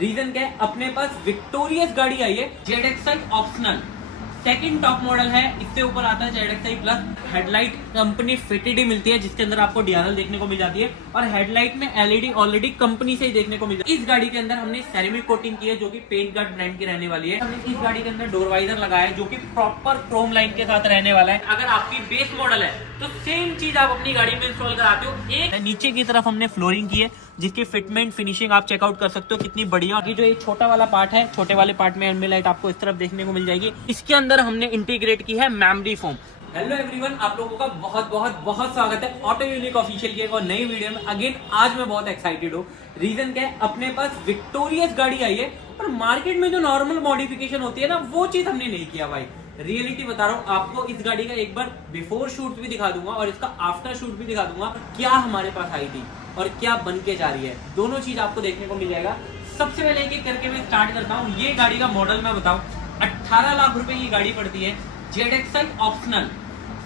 Reason क्या है, अपने पास विक्टोरियस गाड़ी आई है ZXi optional, second top model है। इससे ऊपर आता है ZXi plus. Headlight company fitted ही मिलती है, जिसके अंदर आपको DRL देखने को मिल जाती है और हेडलाइट में LED ऑलरेडी कंपनी से ही देखने को मिल जाती है। इस गाड़ी के अंदर हमने सेरेमिक कोटिंग की है जो कि पेंट गार्ड ब्रांड की रहने वाली है। हमने इस गाड़ी के अंदर डोर वाइजर लगाया है जो कि प्रॉपर क्रोम लाइन के साथ रहने वाला है। अगर आपकी बेस मॉडल है तो सेम चीज आप अपनी गाड़ी में इंस्टॉल कराते हो। एक नीचे की तरफ हमने फ्लोरिंग की है जिसकी फिटमेंट फिनिशिंग आप चेकआउट कर सकते हो कितनी बढ़िया। ये जो एक छोटा वाला पार्ट है, छोटे वाले पार्ट में एम्बी लाइट आपको इस तरफ देखने को मिल जाएगी। इसके अंदर हमने इंटीग्रेट की है मेमोरी फोम। हेलो एवरीवन, आप लोगों का बहुत बहुत बहुत स्वागत है ऑटो यूनिक ऑफिशियल की एक और नई वीडियो में। अगेन आज मैं बहुत एक्साइटेड हूँ। रीजन क्या है, अपने पास विक्टोरियस गाड़ी आई है और मार्केट में जो नॉर्मल मॉडिफिकेशन होती है ना, वो चीज हमने नहीं किया भाई। रियलिटी बता रहा हूँ आपको, इस गाड़ी का एक बार बिफोर शूट भी दिखा दूंगा और इसका आफ्टर शूट भी दिखा दूंगा। क्या हमारे पास आई थी और क्या बन के जा रही है, दोनों चीज आपको देखने को मिल जाएगा। सबसे पहले एक एक करके मैं स्टार्ट करता हूँ। ये गाड़ी का मॉडल मैं बताऊँ, 18 लाख रुपए की गाड़ी पड़ती है। ZXi optional,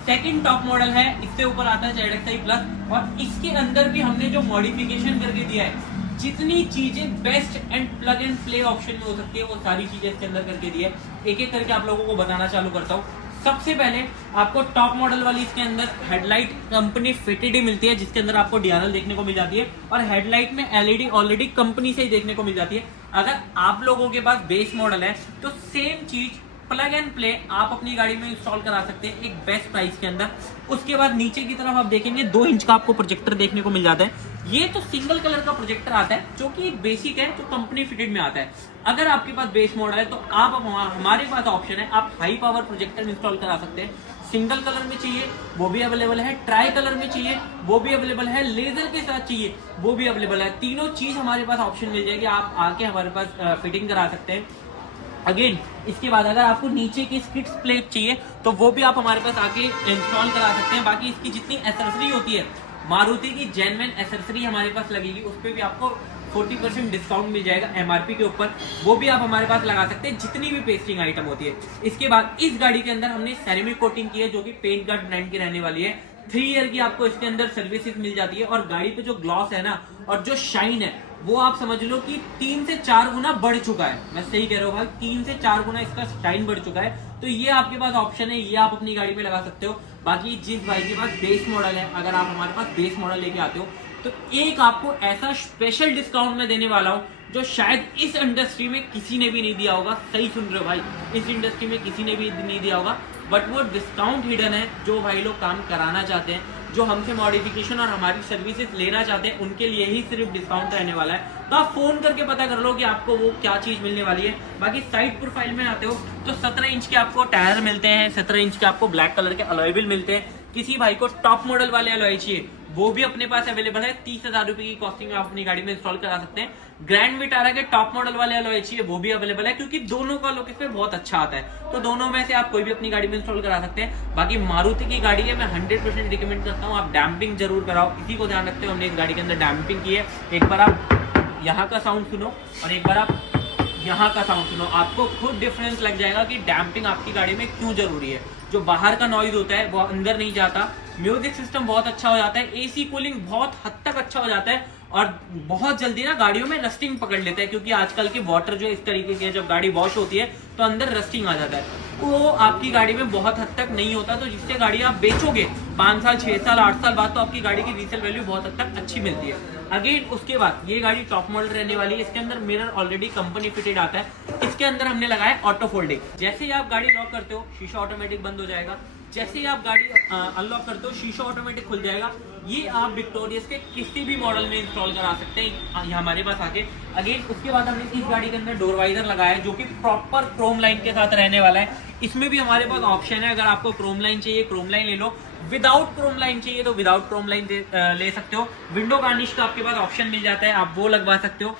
second top model है। इससे ऊपर आता है ZXi प्लस और इसके अंदर भी हमने जो मॉडिफिकेशन करके दिया है, जितनी चीजें best and plug and play option में हो सकती है वो सारी चीजें इसके अंदर करके दी है। एक एक करके आप लोगों को बताना चालू करता हूँ। सबसे पहले आपको टॉप मॉडल वाली इसके अंदर हेडलाइट कंपनी फिटेड ही मिलती है, जिसके अंदर आपको DRL देखने को मिल जाती है और हेडलाइट में LED ऑलरेडी कंपनी से ही देखने को मिल जाती है। अगर आप लोगों के पास बेस मॉडल है तो सेम चीज प्लग एंड प्ले आप अपनी गाड़ी में इंस्टॉल करा सकते हैं एक बेस्ट प्राइस के अंदर। उसके बाद नीचे की तरफ आप देखेंगे 2 इंच का आपको प्रोजेक्टर देखने को मिल जाता है। ये तो सिंगल कलर का प्रोजेक्टर आता है जो कि एक बेसिक है, जो कंपनी फिटेड में आता है। अगर आपके पास बेस मॉडल है तो आप हमारे पास ऑप्शन है, आप हाई पावर प्रोजेक्टर इंस्टॉल करा सकते हैं। सिंगल कलर में चाहिए वो भी अवेलेबल है, ट्राई कलर में चाहिए वो भी अवेलेबल है, लेजर के साथ चाहिए वो भी अवेलेबल है। तीनों चीज हमारे पास ऑप्शन मिल जाएगी, आप आके हमारे पास फिटिंग करा सकते हैं। अगेन इसके बाद अगर आपको नीचे की स्किट्स प्लेट चाहिए तो वो भी आप हमारे पास आके इंस्टॉल करा सकते हैं। बाकी इसकी जितनी एसेसरी होती है, मारुति की जेन्युइन एसेसरी हमारे पास लगेगी, उस पर भी आपको 40% डिस्काउंट मिल जाएगा MRP के ऊपर, वो भी आप हमारे पास लगा सकते हैं जितनी भी पेस्टिंग आइटम होती है। इसके बाद इस गाड़ी के अंदर हमने सेरेमिक कोटिंग की है जो कि पेंट गार्ड ब्रांड की रहने वाली है। 3 ईयर की आपको इसके अंदर सर्विसेज मिल जाती है और गाड़ी पे जो ग्लॉस है ना और जो शाइन है वो आप समझ लो कि 3 से 4 गुना बढ़ चुका है। मैं सही कह रहा हूँ भाई, 3 से 4 गुना इसका शाइन बढ़ चुका है। तो ये आपके पास ऑप्शन है, ये आप अपनी गाड़ी पे लगा सकते हो। बाकी जिस भाई के पास बेस मॉडल है, अगर आप हमारे पास बेस मॉडल लेके आते हो तो एक आपको ऐसा स्पेशल डिस्काउंट मैं देने वाला हूँ जो शायद इस इंडस्ट्री में किसी ने भी नहीं दिया होगा। सही सुन रहे हो भाई, इस इंडस्ट्री में किसी ने भी नहीं दिया होगा। बट वो डिस्काउंट हिडन है, जो भाई लोग काम कराना चाहते हैं, जो हमसे मॉडिफिकेशन और हमारी सर्विसेज लेना चाहते हैं, उनके लिए ही सिर्फ डिस्काउंट रहने वाला है। तो आप फोन करके पता कर लो कि आपको वो क्या चीज मिलने वाली है। बाकी साइड प्रोफाइल में आते हो तो 17 इंच के आपको टायर मिलते हैं, 17 इंच के आपको ब्लैक कलर के अलॉय व्हील मिलते हैं। किसी भाई को टॉप मॉडल वाले अलॉय चाहिए वो भी अपने पास अवेलेबल है। 30,000 रुपए की कॉस्टिंग आप अपनी गाड़ी में इंस्टॉल करा सकते हैं। ग्रैंड विटारा के टॉप मॉडल वाले अलॉय चाहिए वो भी अवेलेबल है, क्योंकि दोनों का लुक इसमें बहुत अच्छा आता है। तो दोनों में से आप कोई भी अपनी गाड़ी में इंस्टॉल करा सकते हैं। बाकी मारुति की गाड़ी है, मैं 100% रिकमेंड करता हूँ आप डैम्पिंग जरूर कराओ। इसी को ध्यान रखते हो हमने इस गाड़ी के अंदर डैम्पिंग की है। एक बार आप यहाँ का साउंड सुनो और एक बार आप यहाँ का साउंड सुनो, आपको खुद डिफरेंस लग जाएगा कि डैम्पिंग आपकी गाड़ी में क्यों जरूरी है। जो बाहर का नॉइज होता है वो अंदर नहीं जाता, म्यूजिक सिस्टम बहुत अच्छा हो जाता है, AC कूलिंग बहुत हद तक अच्छा हो जाता है और बहुत जल्दी ना गाड़ियों में रस्टिंग पकड़ लेता है, क्योंकि आजकल के वाटर जो इस तरीके के जब गाड़ी वॉश होती है तो अंदर रस्टिंग आ जाता है। वो आपकी गाड़ी में बहुत हद तक नहीं होता, तो जिससे गाड़ी आप बेचोगे 5 साल 6 साल 8 साल बाद तो आपकी गाड़ी की रीसेल वैल्यू बहुत हद तक अच्छी मिलती है। अगेन उसके बाद ये गाड़ी टॉप मॉडल रहने वाली है। इसके अंदर मिरर ऑलरेडी कंपनी फिटेड आता है। इसके अंदर हमने लगाया ऑटो फोल्डिंग। जैसे ही आप गाड़ी लॉक करते हो शीशा ऑटोमेटिक बंद हो जाएगा, जैसे ही आप गाड़ी अनलॉक करते हो शीशा ऑटोमेटिक खुल जाएगा। ये आप विक्टोरियस के किसी भी मॉडल में इंस्टॉल करा सकते हैं हमारे पास आके। अगेन उसके बाद हमने इस गाड़ी के अंदर डोर वाइजर लगाया है जो कि प्रॉपर क्रोम लाइन के साथ रहने वाला है। इसमें भी हमारे पास ऑप्शन है, अगर आपको क्रोम लाइन चाहिए क्रोम लाइन ले लो, विदाउट क्रोम लाइन चाहिए तो विदाउट क्रोम लाइन ले सकते हो। विंडो गार्निश का आपके पास ऑप्शन मिल जाता है, आप वो लगवा सकते हो।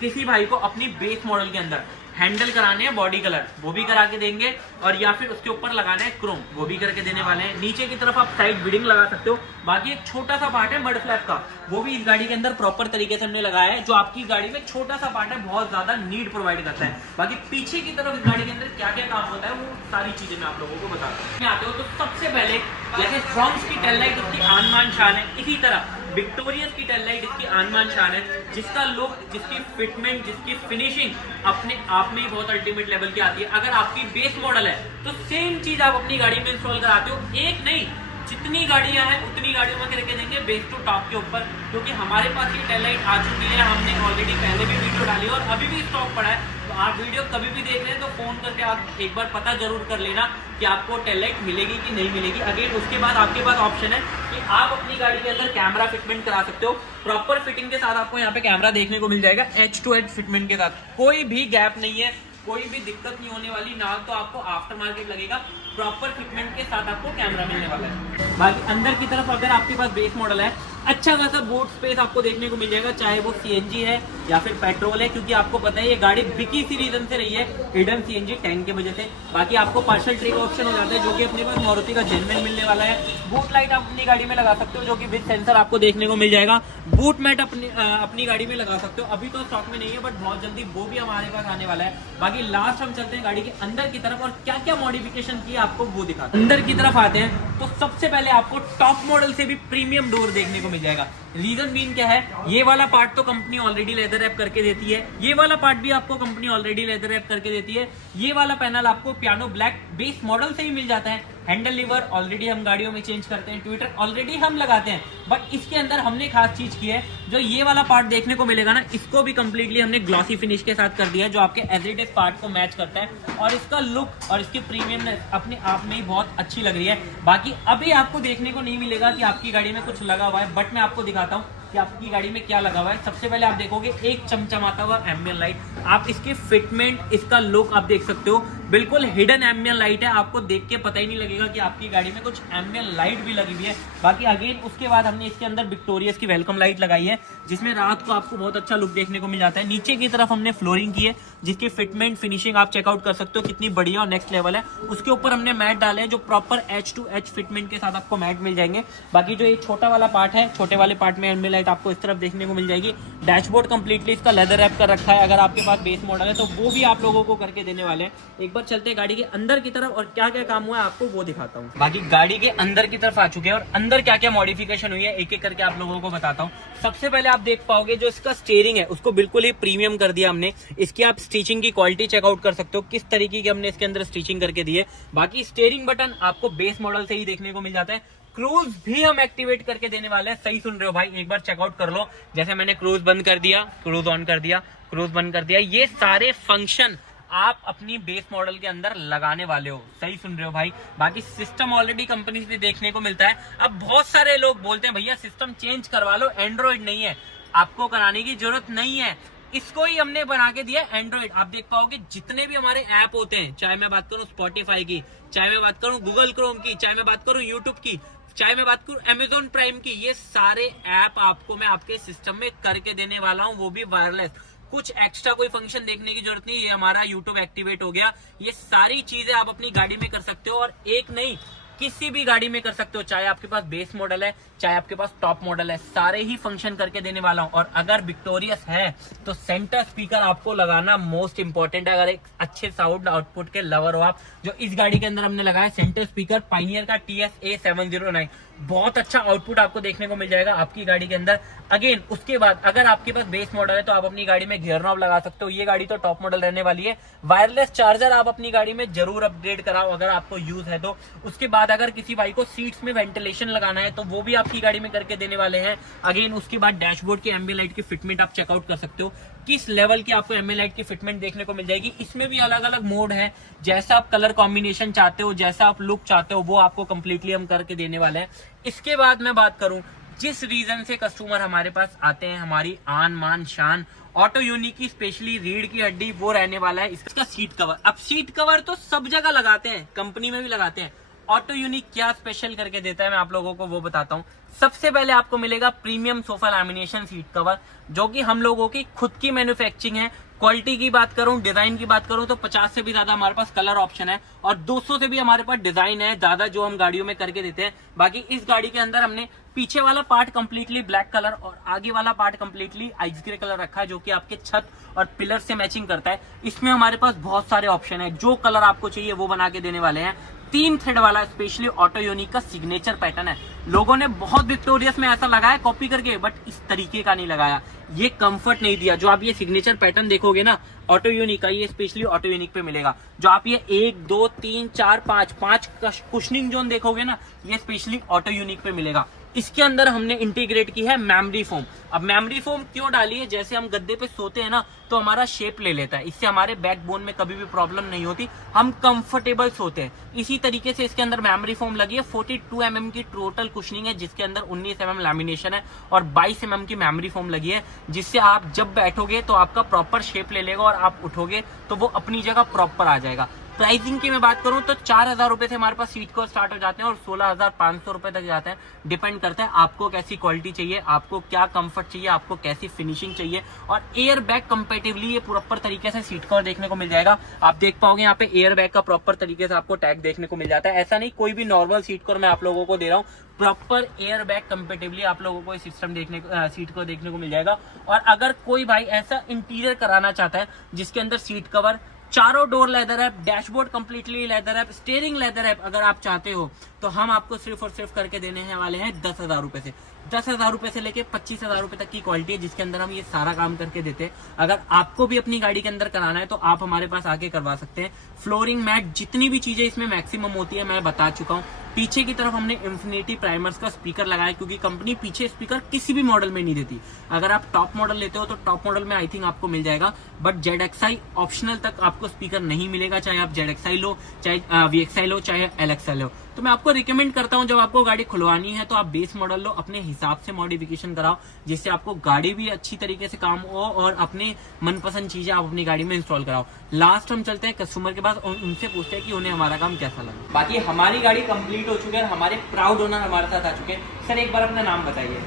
किसी भाई को अपनी बेस मॉडल के अंदर हैंडल कराने हैं बॉडी कलर वो भी करा के देंगे, और या फिर उसके ऊपर लगाना है क्रोम वो भी करके देने वाले हैं। नीचे की तरफ आप साइड बीडिंग लगा सकते हो। बाकी एक छोटा सा पार्ट है मड फ्लैप का, वो भी इस गाड़ी के अंदर प्रॉपर तरीके से हमने लगाया है, जो आपकी गाड़ी में छोटा सा पार्ट है, बहुत ज्यादा नीड प्रोवाइड करता है। बाकी पीछे की तरफ इस गाड़ी के अंदर क्या क्या काम होता है वो सारी चीजें मैं आप लोगों को बताता हूँ। आते हो तो सबसे पहले जैसे फ्रॉन्ट्स की टेल लाइट उसकी आन मान शान है, इसी तरह विक्टोरियस की टेल लाइट इसकी आन शान है, जिसका लुक, जिसकी फिटमेंट, जिसकी फिनिशिंग अपने आप में ही बहुत अल्टीमेट लेवल की आती है। अगर आपकी बेस मॉडल है तो सेम चीज आप अपनी गाड़ी में इंस्टॉल कराते हो, एक नहीं जितनी गाड़ियां हैं उतनी गाड़ियों में करके देंगे बेस टू टॉप के ऊपर, क्योंकि हमारे पास ये टेल लाइट आ चुकी है, हमने ऑलरेडी पहले भी वीडियो डाली और अभी भी स्टॉक पड़ा है। तो आप वीडियो कभी भी देख रहे हैं तो फोन करके आप एक बार पता जरूर कर लेना कि आपको टेल लाइट मिलेगी कि नहीं मिलेगी। अगेन उसके बाद आपके पास ऑप्शन है कि आप अपनी गाड़ी के अंदर कैमरा फिटमेंट करा सकते हो, प्रॉपर फिटिंग के साथ आपको यहाँ पे कैमरा देखने को मिल जाएगा, एज टू एज फिटमेंट के साथ, कोई भी गैप नहीं है, कोई भी दिक्कत नहीं होने वाली ना। तो आपको आफ्टर मार्केट लगेगा, प्रॉपर फिटमेंट के साथ आपको कैमरा मिलने वाला है। बाकी अंदर की तरफ अगर आपके पास बेस मॉडल है, अच्छा खासा बूट स्पेस आपको देखने को मिल जाएगा, चाहे वो सीएनजी है या फिर पेट्रोल है, क्योंकि आपको पता है ये गाड़ी बिकी सी रीजन से रही है, हिडन सीएनजी टैंक की वजह से। बाकी आपको पार्शियल ट्रिम ऑप्शन हो जाता है, जो कि अपने पास मारुति का जेन्युइन मिलने वाला है। बूट लाइट आप अपनी गाड़ी में लगा सकते हो, जो कि विद सेंसर आपको देखने को मिल जाएगा। बूट मैट अपनी गाड़ी में लगा सकते हो, अभी तो स्टॉक में नहीं है, बट बहुत जल्दी वो भी हमारे पास आने वाला है। बाकी लास्ट हम चलते हैं गाड़ी के अंदर की तरफ और क्या क्या मॉडिफिकेशन की आपको वो दिखाते हैं। अंदर की तरफ आते हैं तो सबसे पहले आपको टॉप मॉडल से भी प्रीमियम डोर देखने को मिल जाएगा। रीजन बीन क्या है, ये वाला पार्ट तो कंपनी ऑलरेडी लेदर रैप करके देती है, ये वाला पार्ट भी आपको कंपनी ऑलरेडी लेदर रैप करके देती है। ये वाला पैनल आपको पियानो ब्लैक बेस मॉडल से ही मिल जाता है। हैंडल लीवर ऑलरेडी हम गाड़ियों में चेंज करते हैं, ट्विटर ऑलरेडी हम लगाते हैं, बट इसके अंदर हमने खास चीज की है, जो ये वाला पार्ट देखने को मिलेगा ना, इसको भी कंप्लीटली हमने ग्लॉसी फिनिश के साथ कर दिया है, जो आपके एवरीडे पार्ट को मैच करता है और इसका लुक और इसकी प्रीमियमनेस अपने आप में ही बहुत अच्छी लग रही है। बाकी अभी आपको देखने को नहीं मिलेगा कि आपकी गाड़ी में कुछ लगा हुआ है, बट मैं आपको दिखाता हूँ कि आपकी गाड़ी में क्या लगा हुआ है। सबसे पहले आप देखोगे एक चमचमाता हुआ एम्बियन लाइट, आप इसकी फिटमेंट, इसका लुक आप देख सकते हो, बिल्कुल हिडन एम्बियन लाइट है, आपको देख के पता ही नहीं लगेगा कि आपकी गाड़ी में कुछ एम्बियन लाइट भी लगी हुई है। बाकी अगेन उसके बाद हमने इसके अंदर विक्टोरियस की वेलकम लाइट लगाई है, जिसमें रात को आपको बहुत अच्छा लुक देखने को मिल जाता है। नीचे की तरफ हमने फ्लोरिंग की है, जिसकी फिटमेंट फिनिशिंग आप चेकआउट कर सकते हो कितनी बढ़िया और नेक्स्ट लेवल है। उसके ऊपर हमने मैट डाले हैं, जो proper H two H fitment के साथ आपको मैट मिल जाएंगे। बाकी जो ये छोटा वाला पार्ट है, छोटे वाले पार्ट में एम्बियन लाइट आपको इस तरफ देखने को मिल जाएगी। डैशबोर्ड कंप्लीटली इसका लेदर रैप कर रखा है, अगर आपके पास बेस मॉडल है तो वो भी आप लोगों को करके देने वाले हैं। एक बार चलते हैं गाड़ी के अंदर की तरफ और क्या क्या काम हुआ है आपको वो दिखाता हूँ। बाकी गाड़ी के अंदर की तरफ आ चुके हैं और अंदर क्या क्या मॉडिफिकेशन हुई है एक एक करके आप लोगों को बताता हूँ। सबसे पहले आप देख पाओगे जो इसका स्टीयरिंग है उसको बिल्कुल ही प्रीमियम कर दिया हमने। इसकी आप स्टिचिंग की क्वालिटी चेकआउट कर सकते हो, किस तरीके की हमने इसके अंदर स्टिचिंग करके दी है। बाकी स्टीयरिंग बटन आपको बेस मॉडल से ही देखने को मिल जाता है। क्रूज भी हम एक्टिवेट करके देने वाले हैं, सही सुन रहे हो भाई, एक बार चेकआउट कर लो। जैसे मैंने क्रूज बंद कर दिया, क्रूज ऑन कर दिया, क्रूज बंद कर दिया, ये सारे फंक्शन आप अपनी बेस मॉडल के अंदर लगाने वाले हो, सही सुन रहे हो भाई। बाकी सिस्टम ऑलरेडी कंपनी से देखने को मिलता है। अब बहुत सारे लोग बोलते हैं भैया सिस्टम चेंज करवा लो, एंड्रॉइड नहीं है, आपको कराने की जरूरत नहीं है, इसको ही हमने बना के दिया एंड्रॉइड। आप देख पाओगे जितने भी हमारे ऐप होते हैं, चाहे मैं बात करूं स्पॉटिफाई की, चाहे मैं बात करूं गूगल क्रोम की, चाहे मैं बात करूं यूट्यूब की, चाहे मैं बात करूं अमेजॉन प्राइम की, ये सारे ऐप आपको मैं आपके सिस्टम में करके देने वाला हूं, वो भी वायरलेस। कुछ एक्स्ट्रा कोई फंक्शन देखने की जरूरत नहीं, ये हमारा यूट्यूब एक्टिवेट हो गया। ये सारी चीजें आप अपनी गाड़ी में कर सकते हो और एक नहीं किसी भी गाड़ी में कर सकते हो, चाहे आपके पास बेस मॉडल है चाहे आपके पास टॉप मॉडल है, सारे ही फंक्शन करके देने वाला हूं। और अगर विक्टोरियस है तो सेंटर स्पीकर आपको लगाना मोस्ट इंपॉर्टेंट है, अगर एक अच्छे साउंड आउटपुट के लवर हो आप। जो इस गाड़ी के अंदर हमने लगाया सेंटर स्पीकर पाइनियर का TS-A709, बहुत अच्छा आउटपुट आपको देखने को मिल जाएगा आपकी गाड़ी के अंदर। अगेन उसके बाद अगर आपके पास बेस मॉडल है तो आप अपनी गाड़ी में गियर नॉब लगा सकते हो, ये गाड़ी तो टॉप मॉडल रहने वाली है। वायरलेस चार्जर आप अपनी गाड़ी में जरूर अपग्रेड कराओ अगर आपको यूज है तो। उसके बाद अगर किसी भाई को सीट्स में वेंटिलेशन लगाना है तो वो भी आपकी गाड़ी में करके देने वाले हैं। अगेन उसके बाद डैशबोर्ड की एम्बियंट लाइट की फिटमेंट आप चेकआउट कर सकते हो, किस लेवल की आपको एम्बियंट लाइट की फिटमेंट देखने को मिल जाएगी। इसमें भी अलग अलग मोड है, जैसा आप कलर कॉम्बिनेशन चाहते हो, जैसा आप लुक चाहते हो, वो आपको कंप्लीटली हम करके देने वाले हैं। इसके बाद मैं बात करूं जिस रीजन से कस्टमर हमारे पास आते हैं, हमारी आन मान शान ऑटो यूनिक की स्पेशली रीढ़ की हड्डी, वो रहने वाला है इसका सीट कवर। अब सीट कवर तो सब जगह लगाते हैं, कंपनी में भी लगाते हैं, ऑटो यूनिक क्या स्पेशल करके देता है मैं आप लोगों को वो बताता हूँ। सबसे पहले आपको मिलेगा premium sofa lamination seat cover, जो कि हम लोगों की खुद की मैन्युफैक्चरिंग है। क्वालिटी की बात करूं, डिजाइन की बात करूं तो 50 से भी ज्यादा हमारे पास कलर ऑप्शन है और 200 से भी हमारे पास डिजाइन है ज्यादा, जो हम गाड़ियों में करके देते हैं। बाकी इस गाड़ी के अंदर हमने पीछे वाला पार्ट कंप्लीटली ब्लैक कलर और आगे वाला part completely ice grey colour रखा है, जो कि आपके छत और पिलर से मैचिंग करता है। इसमें हमारे पास बहुत सारे ऑप्शन है, जो कलर आपको चाहिए वो बना के देने वाले हैं। 3 थ्रेड वाला स्पेशली ऑटो यूनिक का सिग्नेचर पैटर्न है। लोगों ने बहुत विक्टोरियस में ऐसा लगाया कॉपी करके, बट इस तरीके का नहीं लगाया, ये कंफर्ट नहीं दिया। जो आप ये सिग्नेचर पैटर्न देखोगे ना ऑटो यूनिक का, ये स्पेशली ऑटो यूनिक पे मिलेगा। जो आप ये 1 2 3 4 5 कुशनिंग जोन देखोगे ना, ये स्पेशली ऑटो यूनिक पे मिलेगा। इसके अंदर हमने इंटीग्रेट की है मेमोरी फोम। अब मेमोरी फोम क्यों डाली है? जैसे हम गद्दे पे सोते हैं ना तो हमारा शेप ले लेता है, इससे हमारे बैकबोन में कभी भी प्रॉब्लम नहीं होती, हम कंफर्टेबल सोते हैं। इसी तरीके से इसके अंदर मेमोरी फोम लगी है। 42 mm की टोटल कुशनिंग है, जिसके अंदर 19 mm लैमिनेशन है और 22 mm की मेमोरी फोम लगी है, जिससे आप जब बैठोगे तो आपका प्रॉपर शेप ले लेगा और आप उठोगे तो वो अपनी जगह प्रॉपर आ जाएगा। प्राइसिंग की मैं बात करूं तो 4,000 रुपए से हमारे पास सीट कवर स्टार्ट हो जाते हैं और 16,500 रुपए तक जाते हैं। डिपेंड करता है आपको कैसी क्वालिटी चाहिए, आपको क्या कंफर्ट चाहिए, आपको कैसी फिनिशिंग चाहिए। और एयर बैग कंपेटिवली ये प्रॉपर तरीके से सीट कवर देखने को मिल जाएगा। आप देख पाओगे यहाँ पे एयर बैग का प्रॉपर तरीके से आपको टैग देखने को मिल जाता है। ऐसा नहीं कोई भी नॉर्मल सीट कवर मैं आप लोगों को दे रहा हूँ, प्रॉपर एयर बैग कंपेटिवली आप लोगों को सिस्टम सीट कवर देखने को मिल जाएगा। और अगर कोई भाई ऐसा इंटीरियर कराना चाहता है जिसके अंदर सीट कवर, चारों डोर लेदर है, डैशबोर्ड कंप्लीटली लेदर है, स्टीयरिंग लेदर है, अगर आप चाहते हो तो हम आपको सिर्फ और सिर्फ करके देने वाले हैं 10,000 रुपए से। 10,000 रुपए से लेके 25,000 रुपए तक की क्वालिटी है, जिसके अंदर हम ये सारा काम करके देते हैं। अगर आपको भी अपनी गाड़ी के अंदर कराना है तो आप हमारे पास आके करवा सकते हैं। फ्लोरिंग मैट जितनी भी चीजें इसमें मैक्सिमम होती है मैं बता चुका हूँ। पीछे की तरफ हमने इन्फिनिटी प्राइमर्स का स्पीकर लगाया, क्योंकि कंपनी पीछे स्पीकर किसी भी मॉडल में नहीं देती। अगर आप टॉप मॉडल लेते हो तो टॉप मॉडल में आई थिंक आपको मिल जाएगा, बट ZXi ऑप्शनल तक आपको स्पीकर नहीं मिलेगा, चाहे आप ZXi लो, चाहे VXi लो, चाहे LXi लो। तो मैं आपको रिकमेंड करता हूं जब आपको गाड़ी खुलवानी है तो आप बेस मॉडल लो, अपने हिसाब से मॉडिफिकेशन कराओ, जिससे आपको गाड़ी भी अच्छी तरीके से काम हो और अपने मनपसंद चीजें आप अपनी गाड़ी में इंस्टॉल कराओ। लास्ट हम चलते हैं कस्टमर के पास और उनसे पूछते हैं कि उन्हें हमारा काम कैसा लगा। बाकी हमारी गाड़ी कंप्लीट हो चुकी है और हमारे प्राउड ओनर हमारे साथ आ चुके हैं। सर एक बार अपना नाम बताइए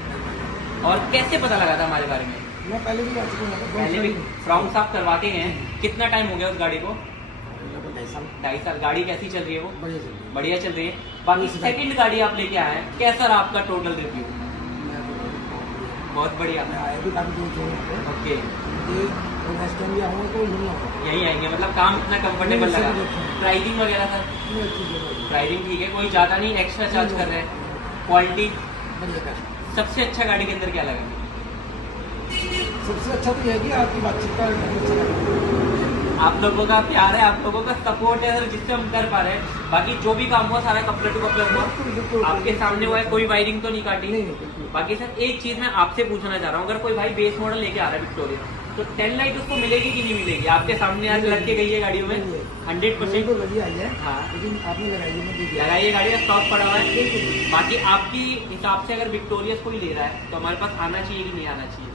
और कैसे पता लगा था हमारे बारे में? मैं पहले भी पहले भी फ्राउंड साफ करवा के हैं। कितना टाइम हो गया उस गाड़ी को? 2.5 साल। गाड़ी कैसी चल रही है वो? बढ़िया चल रही है। बाकी सेकंड गाड़ी आप लेके आए हैं, कैसा रहा आपका टोटल रिव्यू? बहुत बढ़िया। ओके, यही आएंगे, मतलब काम इतना कंफर्टेबल लगा। प्राइसिंग वगैरह सर? प्राइसिंग ठीक है, कोई ज्यादा नहीं एक्स्ट्रा चार्ज कर रहे हैं। क्वालिटी सबसे अच्छा गाड़ी के अंदर क्या लगा? सबसे अच्छा तो यह है कि आपकी बातचीत का अच्छा लगा। आप लोगों का प्यार है, आप लोगों का सपोर्ट है सर, जिससे हम कर पा रहे हैं। बाकी जो भी काम हुआ सारा कपड़े टू कपड़े हुआ, आपके सामने हुआ है, कोई वायरिंग तो नहीं काटी। बाकी सर एक चीज मैं आपसे पूछना चाह रहा हूँ, अगर कोई भाई बेस मॉडल लेके आ रहा है विक्टोरिया, तो टेल लाइट उसको मिलेगी कि नहीं मिलेगी? आपके सामने आज लग के गई है गाड़ियों में 100% तो लगी आई है। हाँ, लेकिन आपने लगाई है गाड़ी का स्टॉक पड़ा हुआ है। बाकी आपकी हिसाब से अगर विक्टोरियस कोई ले रहा है तो हमारे पास आना चाहिए कि नहीं आना चाहिए?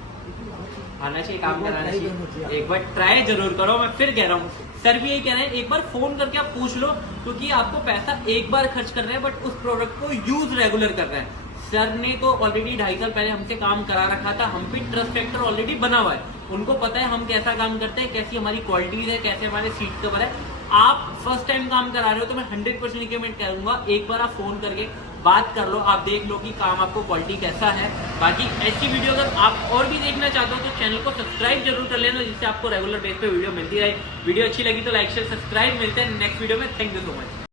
आना चाहिए, काम कराना चाहिए। एक बार ट्राई जरूर करो। मैं फिर कह रहा हूँ, सर भी यही कह रहे हैं, एक बार फोन करके आप पूछ लो, क्योंकि आपको पैसा एक बार खर्च कर रहे हैं बट उस प्रोडक्ट को यूज रेगुलर कर रहे हैं। सर ने तो ऑलरेडी 2.5 साल पहले हमसे काम करा रखा था, हम भी ट्रस्ट फैक्टर ऑलरेडी बना हुआ है, उनको पता है हम कैसा काम करते हैं, कैसी हमारी क्वालिटीज है, कैसे हमारे सीट कवर है। आप फर्स्ट टाइम काम करा रहे हो तो मैं 100% रिकमेंड करूंगा, एक बार आप फोन करके बात कर लो, आप देख लो कि काम आपको क्वालिटी कैसा है। बाकी ऐसी वीडियो अगर आप और भी देखना चाहते हो तो चैनल को सब्सक्राइब जरूर कर लेना, जिससे आपको रेगुलर बेस पे वीडियो मिलती रहे। वीडियो अच्छी लगी तो लाइक शेयर सब्सक्राइब। मिलते हैं नेक्स्ट वीडियो में। Thank you so much.